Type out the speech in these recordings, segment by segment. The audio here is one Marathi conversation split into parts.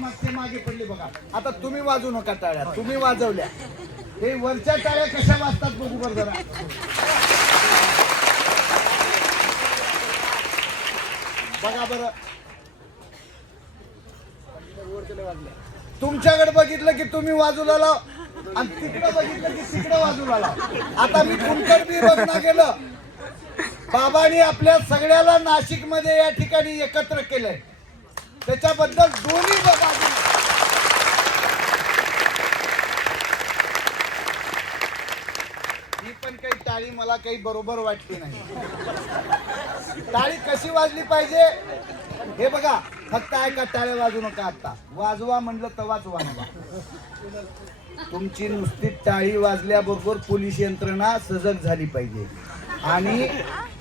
मागे पडले बघा. आता तुम्ही वाजू नका टाळ्या तुम्ही वाजवल्या. हे वरच्या टाळ्या कशा वाजतात बघू बरं जरा. बघा बरं. तुमच्याकडे बघितलं की तुम्ही बाजूला लाव आणि तिकडं बघितलं की तिकडं बाजूला लाव आता मी कुंकड बी बघणं गेलं. बाबांनी आपल्या सगळ्याला नाशिकमध्ये या ठिकाणी एकत्र केलंय. त्याच्याबद्दल दोन्ही बाजू ही पण काही टाळी मला काही बरोबर वाटली नाही. टाळी कशी वाजली पाहिजे? हे बघा फक्त ऐका टाळ्या वाजू नका आता. वाजवा म्हणलं तवाच वाजवा. तुमची नुसती टाळी वाजल्याबरोबर पोलीस यंत्रणा सजग झाली पाहिजे. आणि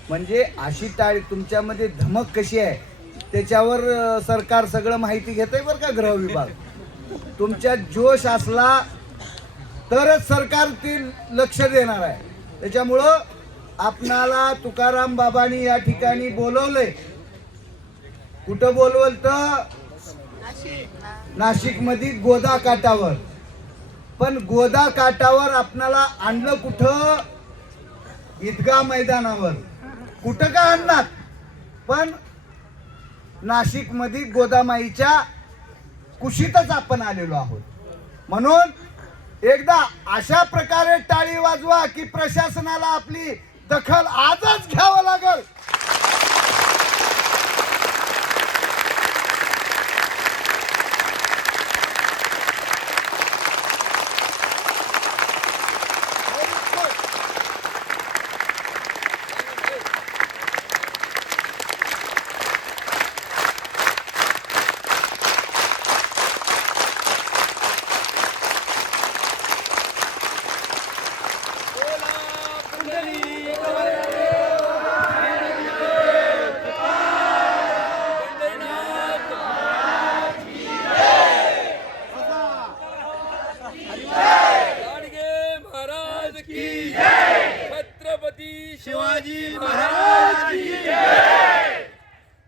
म्हणजे अशी टाळी तुमच्यामध्ये धमक कशी आहे? त्याच्यावर सरकार सगळं माहिती घेतंय बरं का गृह विभाग. तुमच्यात जोश असला तरच सरकार ती लक्ष देणार आहे. त्याच्यामुळं आपणाला तुकाराम बाबांनी या ठिकाणी बोलवलंय. कुठं बोलवल तर नाशिकमध्ये गोदा काठावर. पण गोदा काठावर आपणाला आणलं कुठं? ईदगा मैदानावर. कुठं का आणणार? पण नाशिकमध्ये गोदामाईच्या कुशीतच आपण आलेलो आहोत. म्हणून एकदा अशा प्रकारे टाळी वाजवा की प्रशासनाला आपली दखल आजच घ्यावं लागल गाडगे महाराज की छत्रपती शिवाजी महाराज की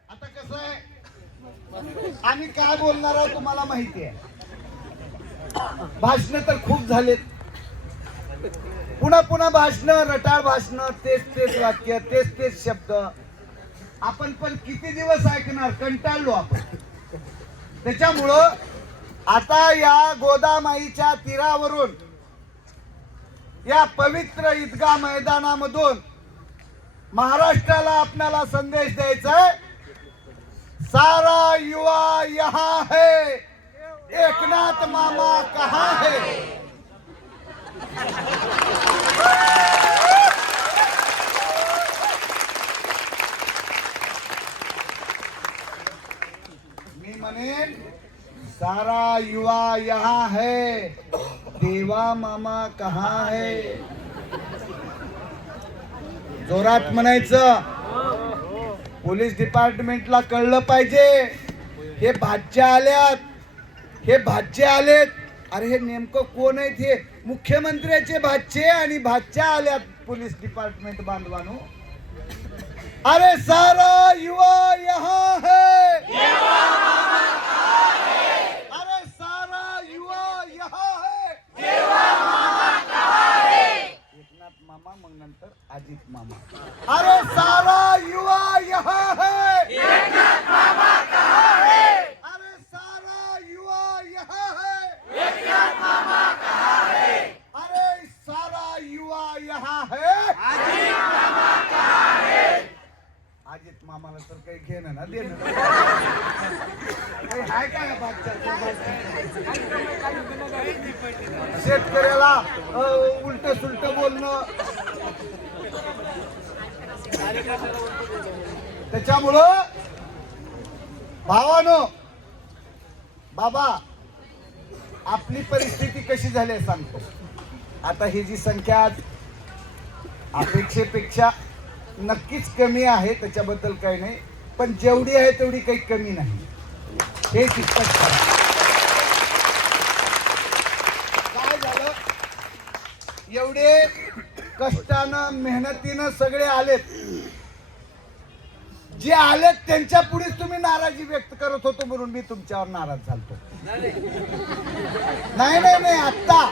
आता कसं आहे? आणि काय बोलणार आहोत तुम्हाला माहिती आहे. भाषण तर खूप झालेत. पुन्हा पुन्हा भाषण रटाळ भाषण तेच तेच वाक्य तेच तेच शब्द. आपण पण किती दिवस ऐकणार? कंटाळलो आपण. त्याच्यामुळं आता या गोदामाईच्या तीरावरून या पवित्र ईदगा मैदानामधून महाराष्ट्राला आपल्याला संदेश द्यायचा आहे सारा युवा यहाँ है. एकनाथ मामा कहाँ है? मी म्हणेन सारा युवा यहाँ है. देवा मामा कहाँ है? जोरात म्हणायचं. पोलीस डिपार्टमेंटला कळलं पाहिजे. हे भाज्य आल्यात. हे भाज्य आलेत. अरे हे नेमकं कोण आहेत हे? मुख्यमंत्र्याचे भाजचे आणि भाजच्या आल्यात पोलीस डिपार्टमेंट बांधवानो. अरे सारा युवा यहाँ है अरे सारा युवा यहाँ है एकनाथ मामा मग नंतर अजित मामा अरे सारा युवा यहाँ है अरे सारा युवा यहाँ है अरे सारा युवा यहाँ है आम्हाला तर काही घेणं ना देणं काही आहे का शेतकऱ्याला उलट सुलट बोलणं. त्याच्यामुळं भावानो बाबा आपली परिस्थिती कशी झाली आहे सांगतो. आता ही जी संख्या आज अपेक्षेपेक्षा नक्कीच कमी आहे त्याच्याबद्दल काही नाही. पण जेवढी आहे तेवढी काही कमी नाही. हे तितकंच. काय झालं? एवढे कष्टानं मेहनतीनं सगळे आलेत. जे आलेत त्यांच्या पुढेच तुम्ही नाराजी व्यक्त करत होतो म्हणून मी तुमच्यावर नाराज झालतो. नाही नाही नाही आत्ता.